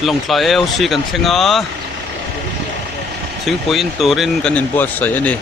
long thlai eo si kan thenga thingpui in turin kan in buat sai ani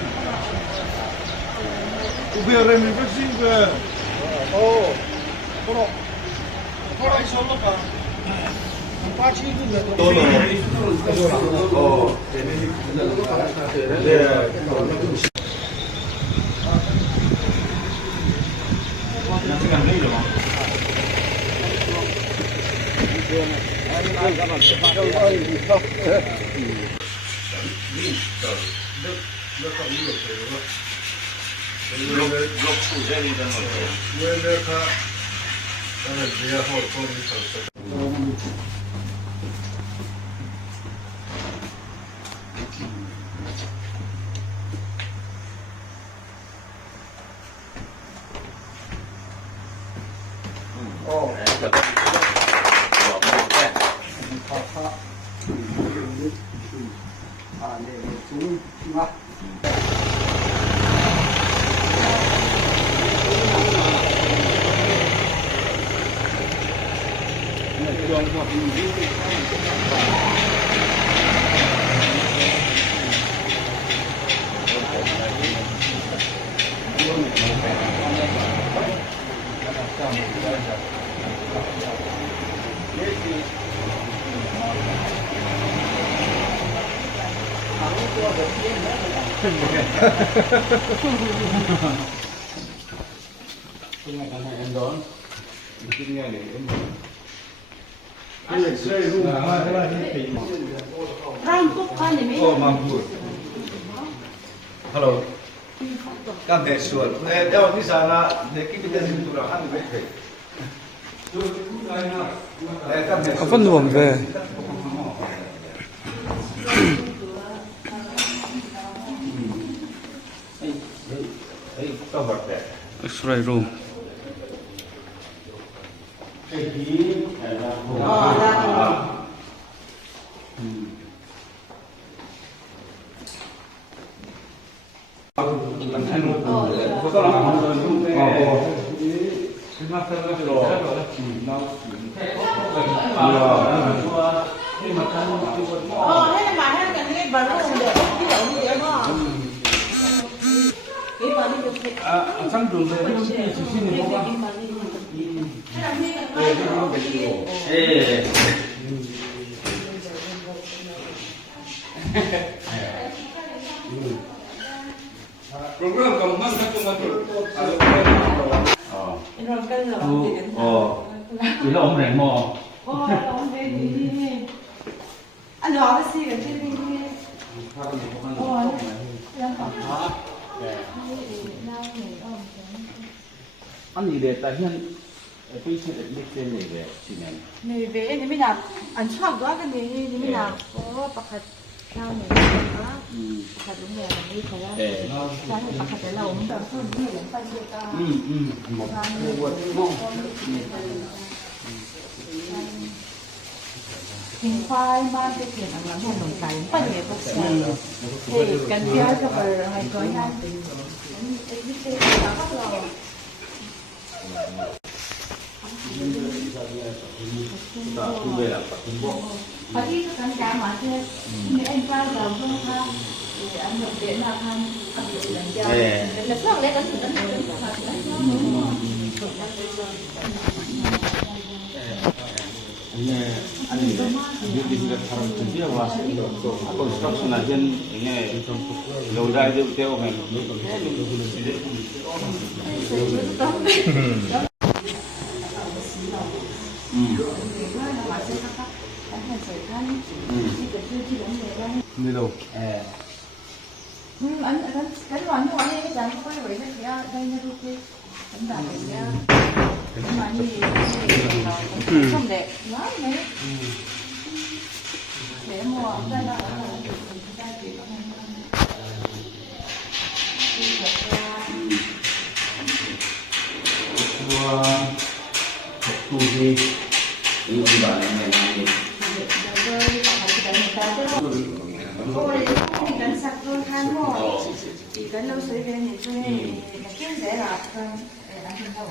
Hello. Kan det så. Det var vissa det gick det sin tur han vet. kan nuam ve X-ray room program kamu kan satu macam chỉ là ông rèn mò anh nói cái gì cái gì anh gì để tại hiện bây giờ lịch trình này về gì này này về anh mới làm anh chọn đó cái này mới làm có bạc hạt sao này đó hạt đúng rồi là như thế đó sáng thì bạc hạt để lâu mình đỡ hơn nhiều đến bao nhiêu ta hình khoai mang cái tiền ăn lắm hàng đồng cái bao nhiêu bác sĩ thì cần biết cho bà hay có nhanh cái gì đó bắt đầu phải đi cho cả mà thế nếu anh qua vào không ha thì anh nhập viện là han là sao lấy cái gì đó anh dia tidak harus dia was construction aja ini lâu dài dia theo ngành đi đâu anh cái loại như vậy cái dạng quay vậy nó kia đây nó đi anh làm vậy nha mà như không đẹp lắm đấy để mua đây là tu gì ini barang yang lain Cảnh sạch luôn khăn thôi thì cái lâu sấy về thì tôi là kiếm rẻ là anh không sao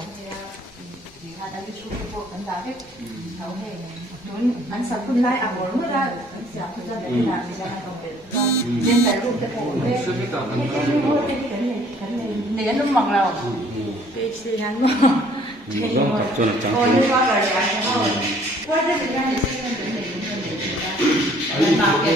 cũng 他但是出过很大的头黑nun an sa kun lai amor mo da siya ko da ni na ni na tong bel yen da ru ta ko ne ne ne no mang lao pe chi han mo ne mo ko ni ba ga ya ko ko da ni na ni sin de ne ni na ke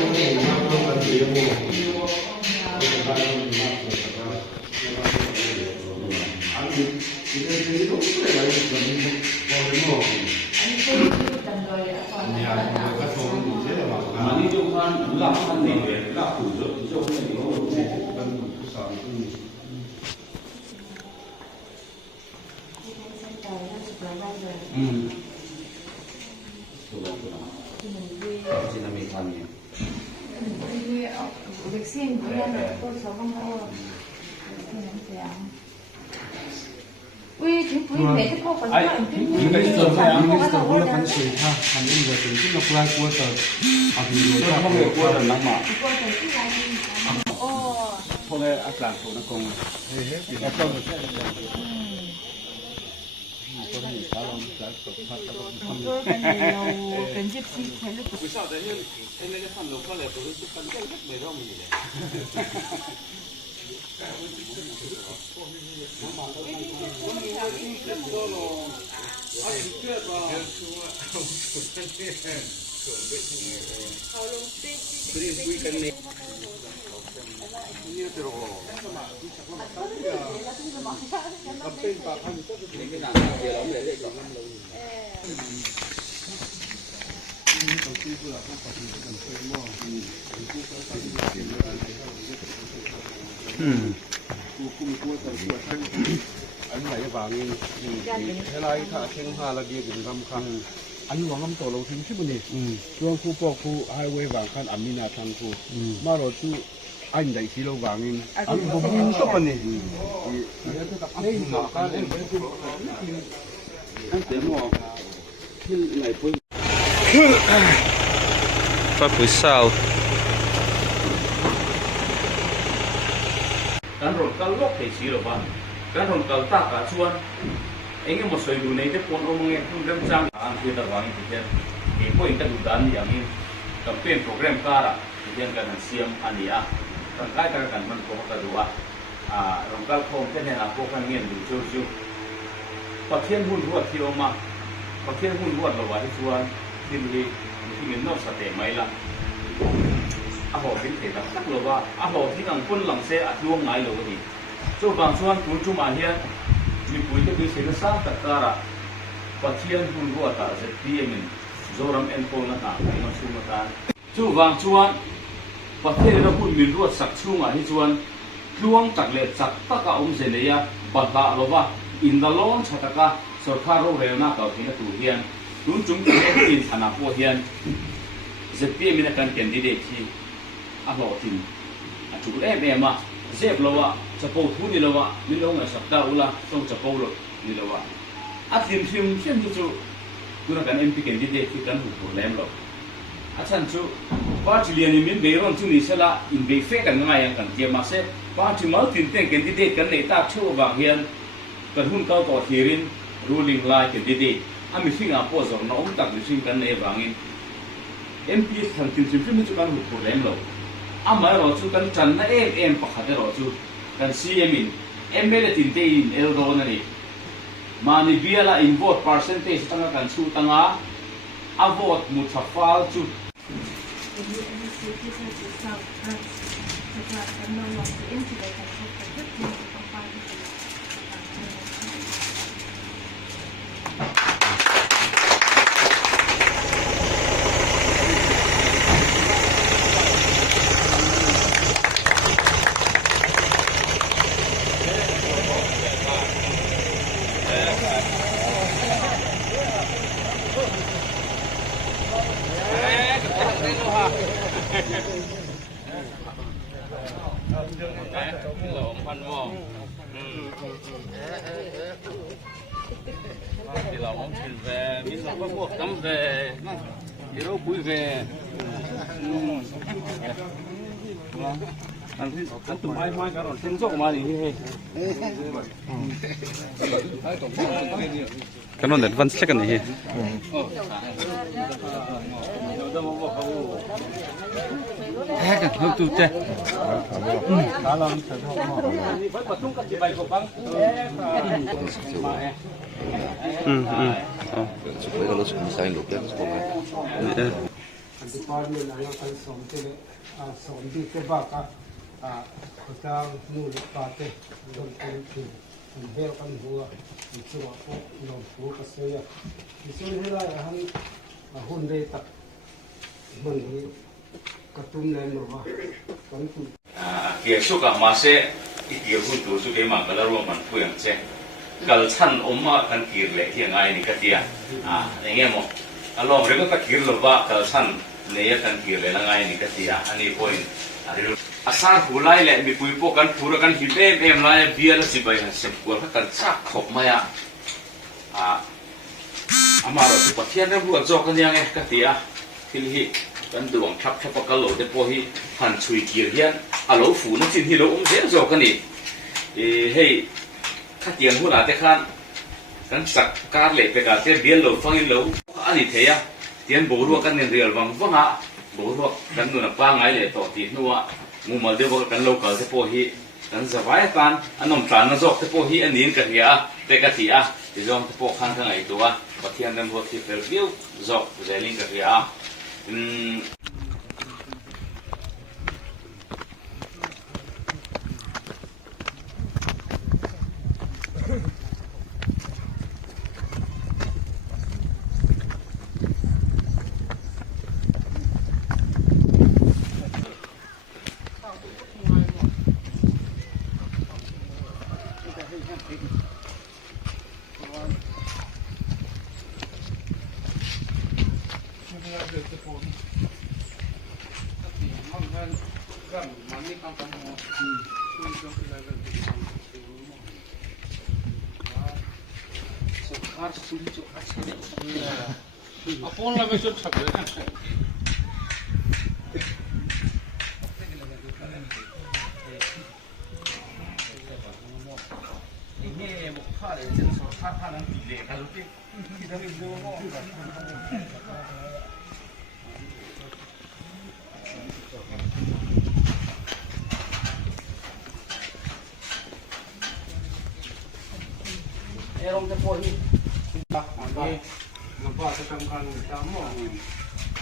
Mani Johan lapan ni lapu jo ni Sina may kami. Vaccine yan ko sa mga喂，挺不应该的，我反正minister ko la kan sui ha han in ga tin na apply ko ta a bi ro ta Kami ko dah nama. 哦。 Pole aslan ko na kong. an lai wangin helai kha theng ha la ge din ram khang an wangam to lo thing chibuni chuang khu pok khu highway wang khan amina thang khu ma ro chu an dai si lo wangin an bo min to pani nei ma ka en Ang temo. Hil ngai pui. Phát buổi sao. Kan ron kal lok te si lo ban. Kan ron kal ta ka chuan. Enge mo soi du nei te pon o mong e kun rem chang ang thi da wang ti chen. Ke ko in ta du dan yang in. Campaign program kara. Ti kan siam ania. Kan kai ka kan man ko ta duwa. Ron kal khom te ne na ko kan ngien du chu chu. Pa thiên hun ruột thi oma. Pa thiên hun ruột lo wa hi chuan. Tin li ti ngin no sa te mai la. A ho tin te ta tak lo wa. A ho thi ang pun lang se at luang ngai lo ni. Chu bang chuan kun chu ma hian mi pui te bi se na sa ta kara. Pa thiên hun ruột ta ze pi min. Zoram en ko na ta ai no chu ma ta. Chu bang chuan pa thiên na pun min ruột sak chu ma hi chuan. Luang tak le chak ta ka ze le ya. Ba ta lo wa. In the lawn chataka sarkaro rena ka thina tu hian tun chung in thana po hian ZPM in kan candidate hi a lo tin a chu ma zep lowa chapo thu ni lowa mi lo nga sakta ula song chapo lo ni lowa a tim chu kuna kan MP candidate hi kan hu problem lo a chan chu party lian min be ron chu ni sala in be fe kan ngai kan ke ma se party mal tin ten candidate kan nei ta chu wang hian kan hun kau to hirin ruling lai ke didi ami singa po zor na tak ni sing kan ne wangin MP than tin sim chu kan hu problem lo amai ro chu kan chan na em pakhat ro chu kan CM in ML tin te in el ro na ni mani biala in vote percentage tanga kan chu tanga a vote mu thafal chu thì là ông xin về miếng là có cuộc tắm về thì đâu vui về อันตุ่มไม้กันหรอเส้นโซ่มาดิเฮ้ กันนอนเด็ดวันเช็คกันนี่เฮ แฮกันเขาตูเจSupaya kalau misalnya lo kan sekolah. อันที่ป้าเนี่ยนะเราไปสอนเจเลยสอนที่เจ้าบ้าก็เขาจะนู่นปาเต้โดนคนที่เบลกันหัวที่ชัวร์ก็โดนหัวก็เสียที่สุดที่ไรหุ่นได้ตัดมันนี้กระตุ้นแรงหรือว่ากันตุ้น เกี่ยวสุกับมาเสเกี่ยวหุ่นตัวสุดเอมังก็แล้วรวมมันเพื่อนเช่กัลชันอมมากันกีร์เลยที่ยังไงนี่ก็เดียอย่างเงี้ยมั้งอารมณ์เรื่องก็กีร์หรือว่ากัลชันเนี่ยกันกีร์เลยยังไงนี่ก็เดียอันนี้พอยอันนี้อาสาหูไล่แหละมีปุยพวกกันพูดกันหิบเอ็มไล่เบียร์แล้วสิไปเสียบกวนกันชักขบมาอ่ะอามาเราสุปเทียนนั้นพูดจอกกันยังไงก็เดียที่นี่กันดวงทับทับกันโหลดแต่พอที่หันช่วยกีร์เฮียนอารมณ์ฝูนั่นสิ่งที่เราเสียจอกกันนี่เฮ้ยข้าเตียงหัวหน้าแต่ข้ากันสักการเล็กไปการเตียนเบียนหลบฟังยินหลบอันนี้เทียเตียนโบรัวกันเรียลวังฟังฮะโบรัวกันนู่นป้าไงเลยต่อตีนัวงูมาเดี๋ยวกันโลกาแต่พอที่กันสบายกันอันนมตานนั่นจอกแต่พอที่อันนี้กันเหี้ยแต่กะทิอ่ะที่จอมแต่พอข้างข้างไอ้ตัวปะเทียนนั้นพอที่เปรี้ยวจอกเจลิงกันเหี้ยApa lah besok sabda kan? Ini bukan ada jenis soal yang tidak kalau kita itu Erong tepoi. nampak tentang kamu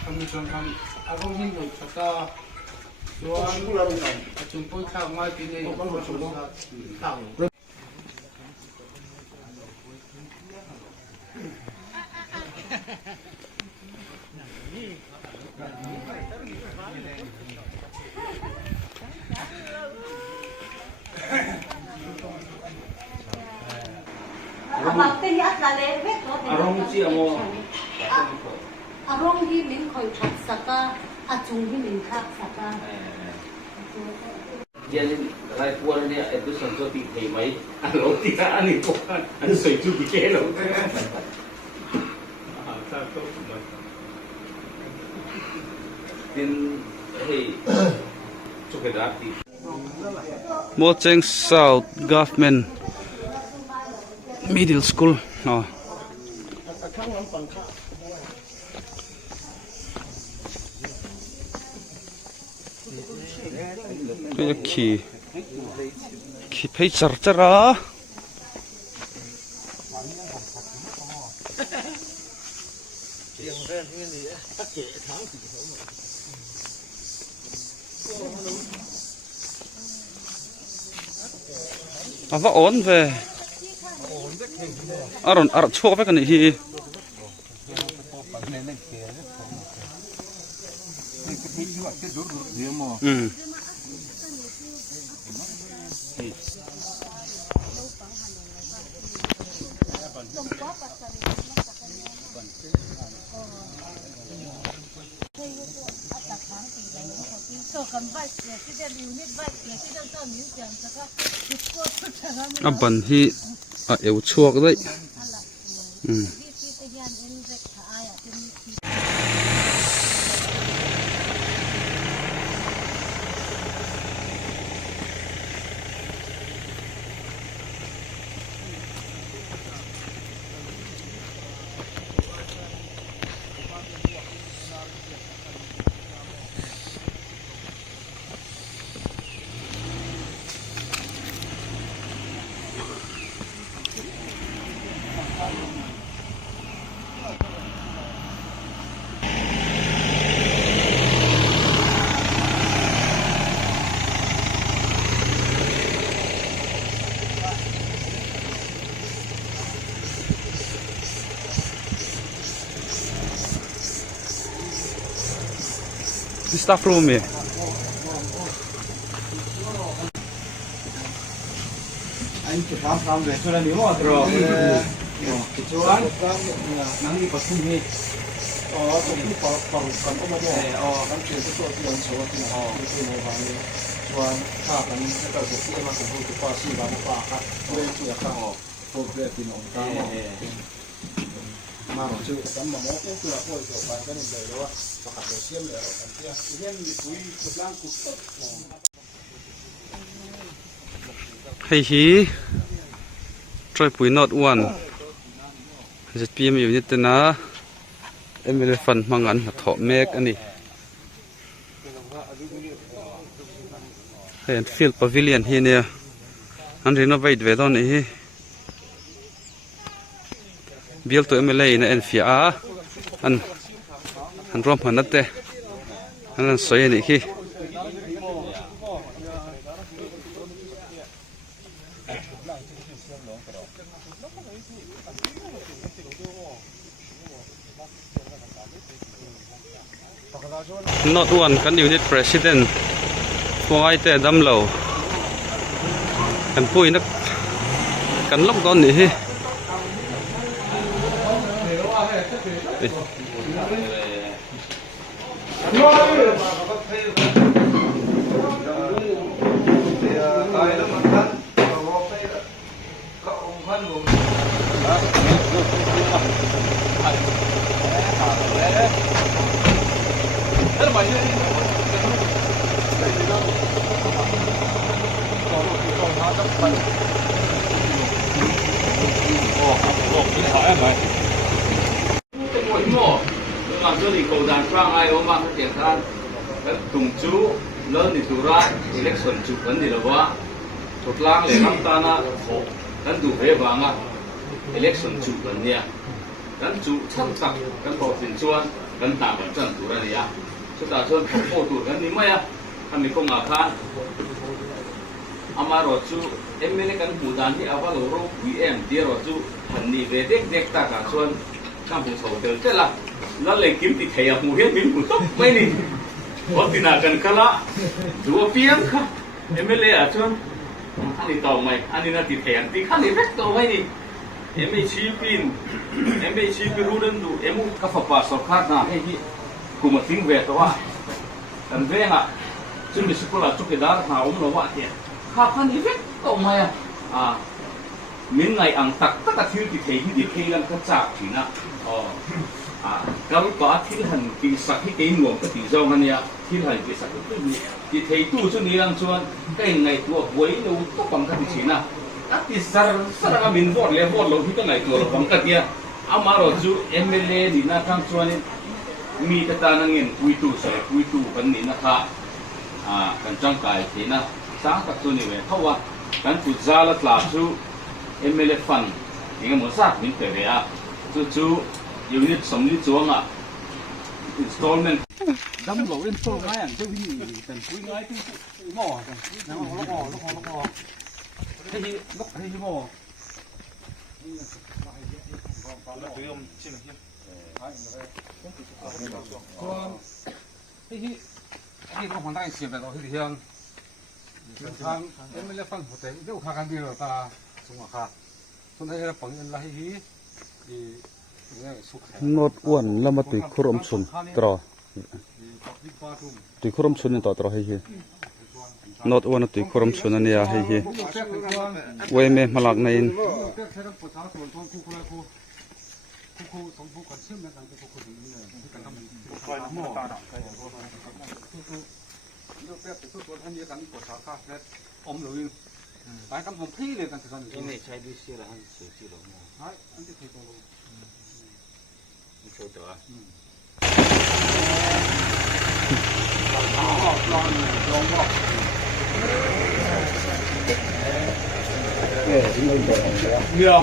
kami tentang aku hindu kata jual jumpa sama ini tahu Arong si amo. Arong hi min khoi thak saka achung hi min thak saka Jadi rai puan dia itu sangat tinggi mai. Kalau tidak ani puan, anu sejuk bikin lo. Satu cuma. Tin hey cukup rapi. Mocheng South Government Middle School. Oh.ขี่ไปจัดระว่าอ่อนเว้ยอารมณ์ชั่วไปกันนี่ บันที่เอวชั่วก็ได้ staff room me anh chụp phám về cho nên nếu mà rồi cái chỗ anh nắng đi có phun hết tôi cũng có còn có một cái cái chuyện cái số tiền số tiền cái này vào nàyส่วนถ้าเป็นถ้าเกิดเสียมาสมบูรณ์ก็สี่บาทกว่าครับด้วยเสียค่าโปรเกรสตินองตามมาหน่อยชื่อจำมาหมอก็คือเราโอยไปก็นี่เลยว่าประกาศเสียมเลยอันที่เรื่องคุยกุศลกุศล ให้ฮีช่วยปุ๋ยนอดอ้วนจะปีมาอยู่นี่แต่นะเอ็มเลฟันมังอันถอเมกอันนี้เห็นฟิลปาวิเลียนที่เนี่ยอันรีโนเวทเวทตอนนี้บิลตัวเอ็มเลนะเอ็นฟิอาอันรวมหันนัดเตะอันนั้นสวยนี่ขี้นอดอ้วนกันอยู่ในประธานพวกไอแต่ดำเหลากันปุ้ยนักกันล็อกตอนนี้这里狗蛋上来，我马上点餐。东珠，那你突然election 就本地了哇？出langเลยน้ำตาลนะกันดูเรื่องอ่ะ election จุดเนี่ยกันจุดชั้นตักกันบอกสินชวนกันต่างกันจันตัวอะไรอ่ะสุดท้ายชวนพวกโคตัวกันนี่ไม่อ่ะทำให้กงอาคารอามารอจูเอ็มเอเนกันบูดานที่เอาว่าเราโรควีเอ็มเดียรอจูหันนี่เวเด็กเด็กตากันชวนข้ามผู้สาวเดินเจ้าละแล้วเลยกิมติดเทียมหูเห็นมินหูตบไม่นี่พอตินากันกันละดูว่าเพียงค่ะเอ็มเอเล่ชวนอันนี้ต่อไหมอันนี้น่าติดแทนติดขั้นนี้เล็กต่อไหมนี่เอ็มเอชีปินรู้เรื่องดูเอ็มก็ฝักป่าสอบคาดนะให้ที่กูมาทิ้งเวทว่ากันเวงอ่ะซึ่งมีสกุลจุกเกดาร์หาอุ้มเราว่าเนี่ยข้าขั้นนี้เล็กต่อไหมมินไงอังตักตั้งแต่ที่ติดเทียที่ติดเทียนก็จากถึงนะก็ที่หันที่สักที่เก่งหลวงก็ที่เจ้ามันเนี่ยที่หันที่สักที่นี่ที่เทียตู้ชุดนี้ลังชวนก็ยังไงตัวหวยเราต้องบังคับที่นะที่สารก็มินวอดเลยวอดเราที่ก็ไงตัวเราบังคับเนี่ยเอามาเราจูเอ็มเอลเอดีนะทั้งชวนมีแต่ตานั่งเงินคุยตู้กันนี่นะครับกันจังกายที่นะสร้างกับตัวนี้เว้ยเพราะว่ากันตุจาละตลาดจูเอ็มเอลฟันยังมันสักมินเตอร์เลยจูอยู่นี่สมนิจวงinstallment ดำหลง install ง่ายอ่ะเจ้าพี่เป็นคุยง่ายที่หม้อกันน้ำล็อกให้หม้อที่เขาคนได้เสียแบบเราที่เที่ยงทางไม่เล่นฟังหัวใจเดี๋ยวขากันดีหรอตาสงขาส่วนที่เราปังเงินละที่นอดอ้วนแล้วมาตุยครมชุนตรอตุยครมชุนนี่ต่อตรอให้ฮีนอดอ้วนตุยครมชุนนั่นเนี่ยให้ฮีเว้ยเมมาลักในอินหลายคำผมพี่เลยตั้งแต่ตอนนี้ ไม่ใช่ดิเสียละเสียที่หลง อันที่เคยตัว ไม่ใช่ตัวเรื่อง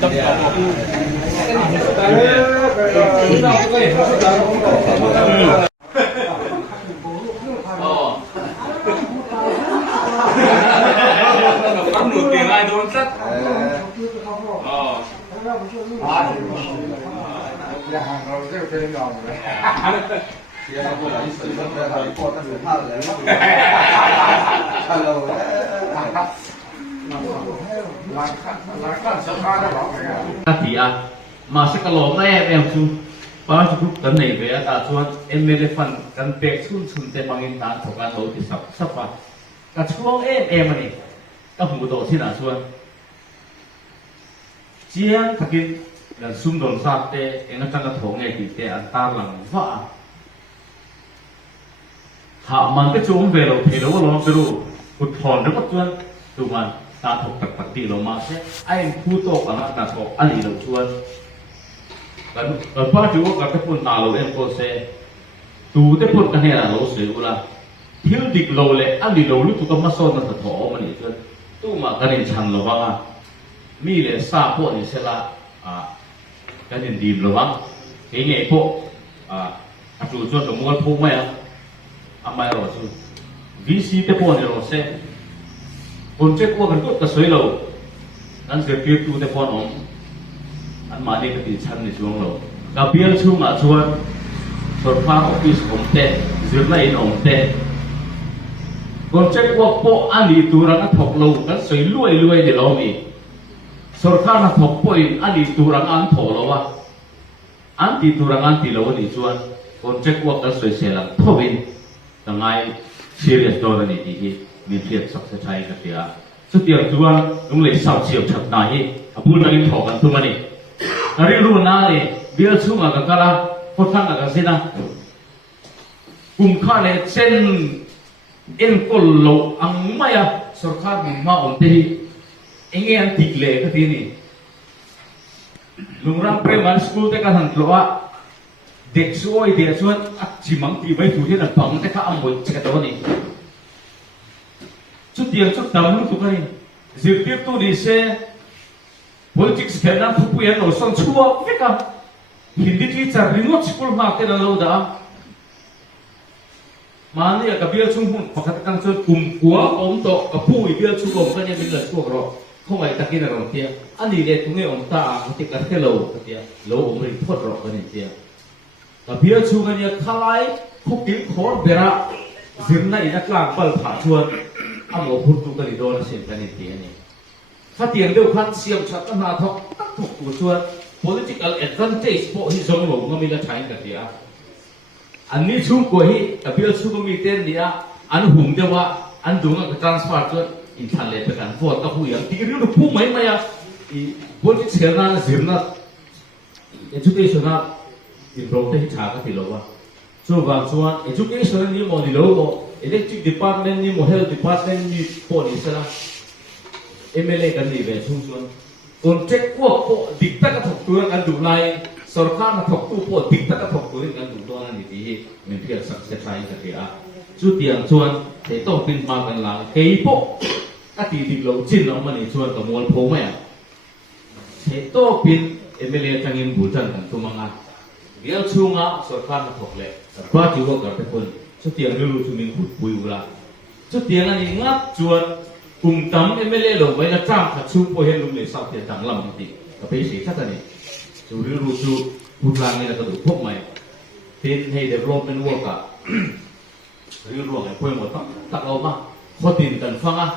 ต้องต้องหนุนเตียงไอ้โดนซัด อย่าห่างเราจะเป็นยอมเลยเดี๋ยวเราพูดอะไรสุดแล้วเราพูดตั้งแต่ท่าเลยฮัลโหลล้างสภาพได้หรอ thì mà sẽ có lỗ này em chú bao nhiêu lúc tận này về ta cho em lấy phần cần bẹt xuống tên bằng in ta thuộc cả tổ thì sắp vào cả chuông em này các hùng tổ thì là chuông chiang thật cái là xung đột sát thế em đang cái thổ này thì thế anh ta làm vợ họ mang cái chuông về rồi thì đâu có lo rồi một thòn rất chuông đúng không ta thuộc tập tỷ lệ mà sẽ anh phu tổ ở mặt ta thuộc anh đi đầu chuông còn bao nhiêu cái phun nào em có sẽ tu cái phun cái này là lỗ sữa là thiếu địch lỗ lệ anh đi đầu lúc tụi con mất son là thọ mà này chứ tu mà cái này chẳng lỗ vang à mi lệ sa bộ thì sẽ là cái này đi lỗ vang cái nghề bộ chủ cho chúng con phun mày mai rồi chứ vì gì cái phun này rồi sẽคนเช็คว่ากันก็กระสวยเรานั่นเสียเกียรติแต่พอหนอมอันมาเนี่ยก็ติดชั้นในช่วงเรากับเบี้ยช่วงมาชวนสดฟ้าออฟฟิศผมเตะเสือไล่หนอมเตะคนเช็คว่าโปอันนี้ตัวรังอันถกเรากันสวยรวยเดี๋ยวเรามีสดฟ้าอันถกป่วยอันนี้ตัวรังอันถกเราวะอันที่ตัวรังอันที่เราดีชวนคนเช็คว่ากันสวยเสียหลังทวินตั้งไงซีเรียสตัวนี้ดีมีเพียรสักเท่าไหร่กันเดียวสุดที่ตัวลุงเลยสาวเฉียวฉับนายพูดอะไรถกกันตัวมันนี่อะไรรู้น่าเลยเบี้ยชุ่มกับกะลาพอทั้งกับสินะกลุ่มข้าเนี่ยเส้นเอ็นกุลโลอังไม่อะสุขาบุมาอันที่เอ็งเอ็นติดเลยก็ที่นี่ลุงรังเปรมันสกูลแต่กันหันตัวเด็กช่วยเด็กช่วยจิมังตีไว้ถูกที่นั่นปังแต่ข้าอังบนเจ้าตัวนี้ชุดเดียวชุดดำลูกตัวนี้สิบเทียบตัวนี้เซ่ politics แค่นั้นทุกอย่างเราส่งชัวร์ไม่กันหินที่ที่จะรีโนทสกูลมาเท่านั้นเราด่ามาเนี่ยกับเบี้ยชุ่มหุ่นปกติกันจนกลุ่มหัวอมโตกับผู้อีเบี้ยชุ่มผมก็ยังเป็นเรื่องชั่วคราวเข้าไปตะกี้นั่นเราเทียอันนี้เนี่ยตรงนี้อมตาที่กันแค่เราเทียเราอมริพอดรอกันเทียกับเบี้ยชุ่มกันเนี่ยทลายคุกกิ้งขอเบระสินในนักล่างปัลผาชวนอาโมพุทธุกันอีโดนเสียงกันเทียนี่ถ้าเตียงเดียวกันเสียงชัดนาทอกตั้งถูกตัวชวน political advantage พวกที่สมหลงก็มีกระชัยกันเทียอันนี้ชุ่มกว่าที่กับเบี้ยชุ่มก็มีเต้นเนี่ยอันหุ่มเดียวว่าอันดูงั้นก็ transfer จนอินทันเลไปกันพวกกับผู้อย่างที่เรื่องผู้ไม่มาอ่ะอี politics นั้นสินนั้น education นั้นอินโปรเทที่ฉากก็ที่เราว่าส่วนบางส่วน education นี่มองที่เราว่า electric department นี่มอง health department นี่พวกนี้ใช่ไหม MLA กันนี่เป็นส่วนคนเช็คพวกดิกตะกระถกตัวกันดูในสรการกระถกตัวพวกดิกตะกระถกตัวกันดูตัวนั้นนี่ที่มันเพียงสักเซตไซน์กันเดียวจุดเดียงส่วนที่ต้องเป็นมากันหลังเกี่ยพวกก็ตีดิบเราจิ้นเรามันนี่ส่วนกับมวลโพไม่อะที่ต้องเป็น MLA จังยินบูจันกันตัวมังอ่ะเดี๋ยวช่วงอ่ะสรการกระถกเลยเพราะที่ว่ากับเป็นคนจุดเดียงเรื่องชุมิงขุดปุยอุระจุดเดียงอันนี้งับจวนกลุ่มตั้มMLA เราไว้นะจ้างขัดชูโพเห็นลุงเลยสาวเตียงต่างลำจริงกับไปเสียชัดนี่จูเรื่องรู้จูพูดลางนี่นะก็ดูพวกใหม่เป็นให้ development work อ่ะเรื่องรวงไอ้พวกหมดต้องตักเอามาข้อติดกันฟังอ่ะ